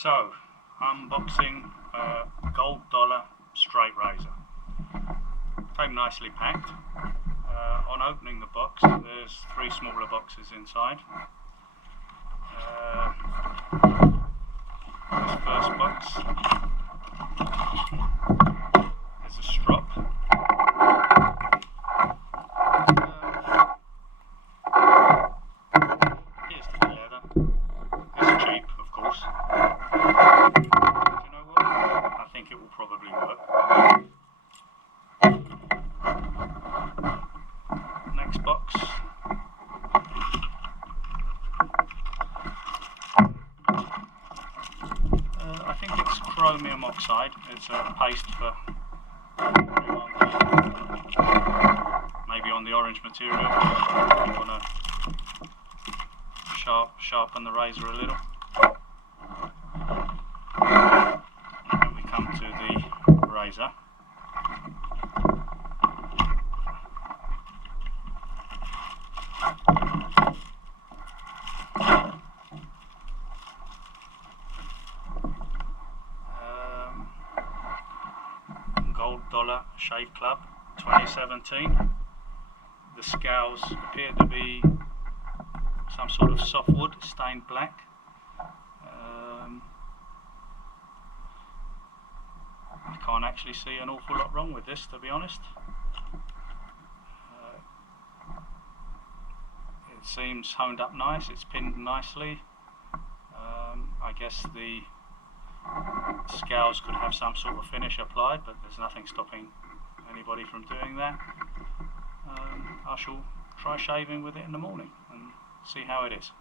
So, unboxing a gold dollar straight razor. Came nicely packed. On opening the box, there's three smaller boxes inside. This first box, there's a strop. Here's the leather. It's cheap, of course. Do you know what? I think it will probably work. Next box. I think it's chromium oxide. It's a paste for maybe on the orange material. You want to sharpen the razor a little. And then we come to the razor. Gold Dollar Shave Club 2017. The scales appear to be some sort of softwood stained black. I can't actually see an awful lot wrong with this, to be honest. It seems honed up nice, it's pinned nicely. I guess the scales could have some sort of finish applied, but there's nothing stopping anybody from doing that. I shall try shaving with it in the morning and see how it is.